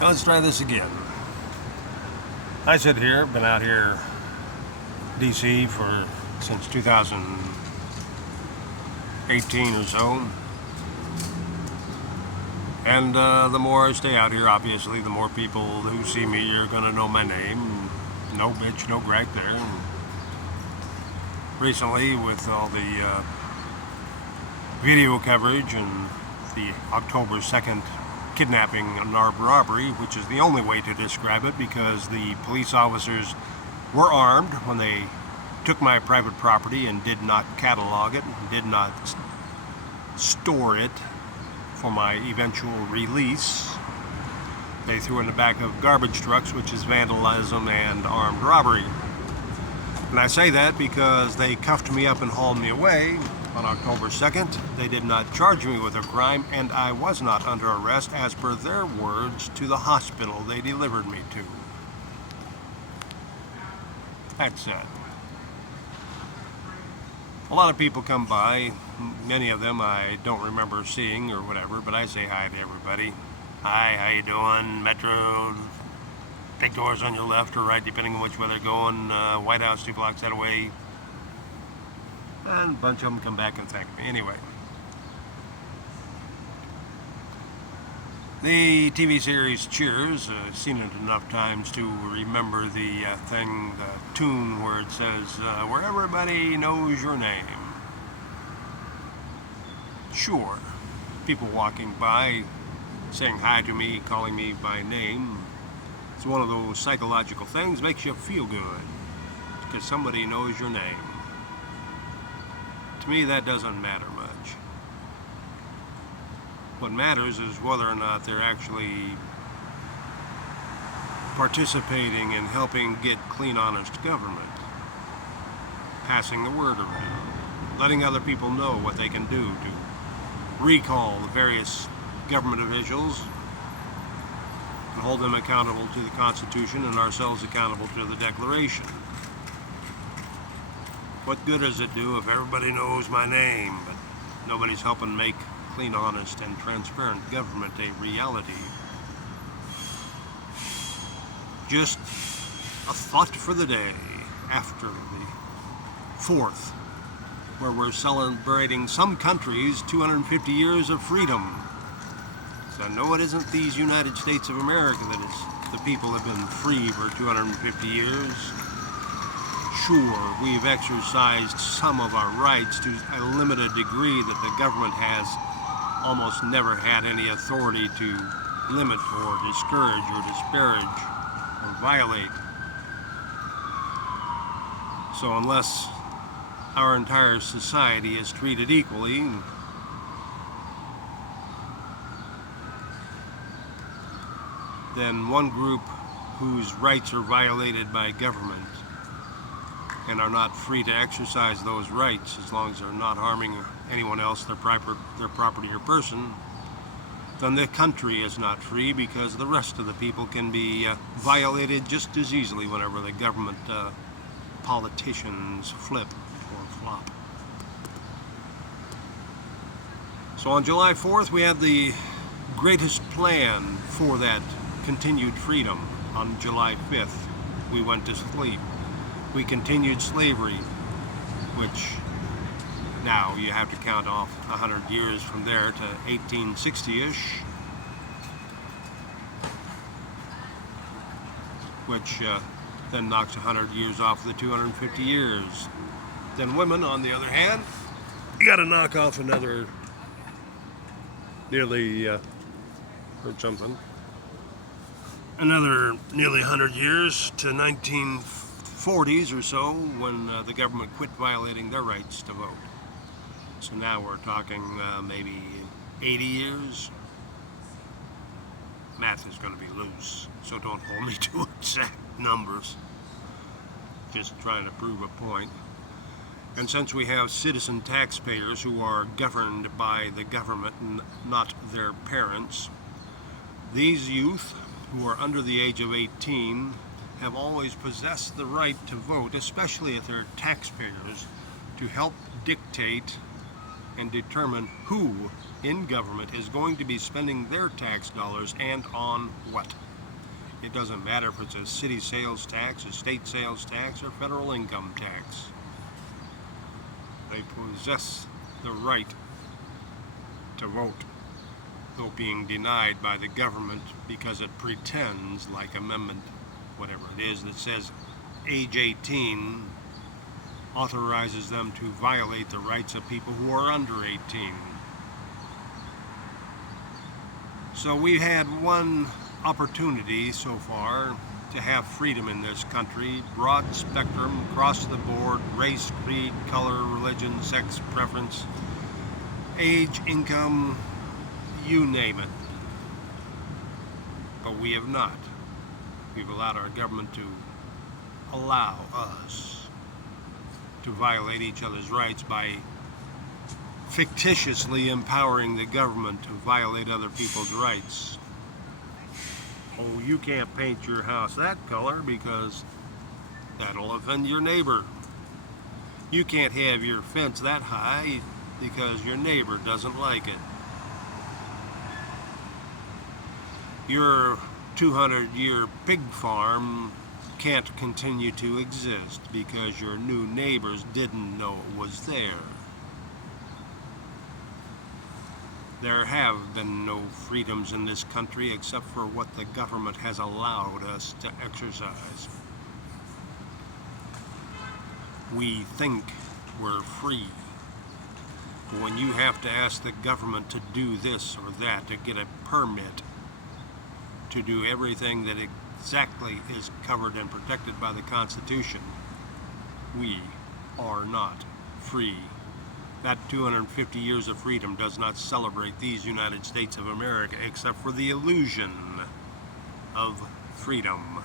Let's try this again. I sit here, been out here, DC, since 2018 or so. And the more I stay out here, obviously, the more people who see me are going to know my name. No bitch, no gripe there. And recently, with all the video coverage and the October 2nd kidnapping and armed robbery, which is the only way to describe it, because the police officers were armed when they took my private property and did not catalog it, did not store it for my eventual release. They threw it in the back of garbage trucks, which is vandalism and armed robbery. And I say that because they cuffed me up and hauled me away on October 2nd. They did not charge me with a crime, and I was not under arrest, as per their words, to the hospital they delivered me to. That's it. A lot of people come by. Many of them I don't remember seeing or whatever, but I say hi to everybody. Hi, how you doing? Metro, big doors on your left or right, depending on which way they're going. White House 2 blocks that way. And a bunch of them come back and thank me. Anyway. The TV series Cheers, seen it enough times to remember the tune where it says, where everybody knows your name. Sure, people walking by, saying hi to me, calling me by name. It's one of those psychological things, makes you feel good, because somebody knows your name. To me, that doesn't matter much. What matters is whether or not they're actually participating in helping get clean, honest government, passing the word around, letting other people know what they can do to recall the various government officials and hold them accountable to the Constitution and ourselves accountable to the Declaration. What good does it do if everybody knows my name, but nobody's helping make clean, honest, and transparent government a reality? Just a thought for the day after the 4th, where we're celebrating some countries' 250 years of freedom. So no, it isn't these United States of America that is the people have been free for 250 years. Sure, we've exercised some of our rights to a limited degree that the government has almost never had any authority to limit or discourage or disparage or violate. So unless our entire society is treated equally, then one group whose rights are violated by government and are not free to exercise those rights as long as they're not harming anyone else, their property or person, then the country is not free, because the rest of the people can be violated just as easily whenever the government politicians flip or flop. So on July 4th, we had the greatest plan for that continued freedom. On July 5th, we went to sleep. We continued slavery, which now you have to count off 100 years from there to 1860-ish, which then knocks 100 years off the 250 years. Then women, on the other hand, you got to knock off another nearly, another nearly 100 years to 1940s or so, when the government quit violating their rights to vote. So now we're talking maybe 80 years. Math is going to be loose, so don't hold me to exact numbers. Just trying to prove a point. And since we have citizen taxpayers who are governed by the government and not their parents, these youth who are under the age of 18 have always possessed the right to vote, especially if they're taxpayers, to help dictate and determine who in government is going to be spending their tax dollars and on what. It doesn't matter if it's a city sales tax, a state sales tax, or federal income tax. They possess the right to vote, though being denied by the government because it pretends, like amendment, whatever it is, that says age 18 authorizes them to violate the rights of people who are under 18. So we've had one opportunity so far to have freedom in this country, broad spectrum, across the board, race, creed, color, religion, sex, preference, age, income, you name it. But we have not. We've allowed our government to allow us to violate each other's rights by fictitiously empowering the government to violate other people's rights. Oh, you can't paint your house that color because that'll offend your neighbor. You can't have your fence that high because your neighbor doesn't like it. Your 200-year pig farm can't continue to exist because your new neighbors didn't know it was there. There have been no freedoms in this country except for what the government has allowed us to exercise. We think we're free. But when you have to ask the government to do this or that, to get a permit, to do everything that exactly is covered and protected by the Constitution, we are not free. That 250 years of freedom does not celebrate these United States of America except for the illusion of freedom.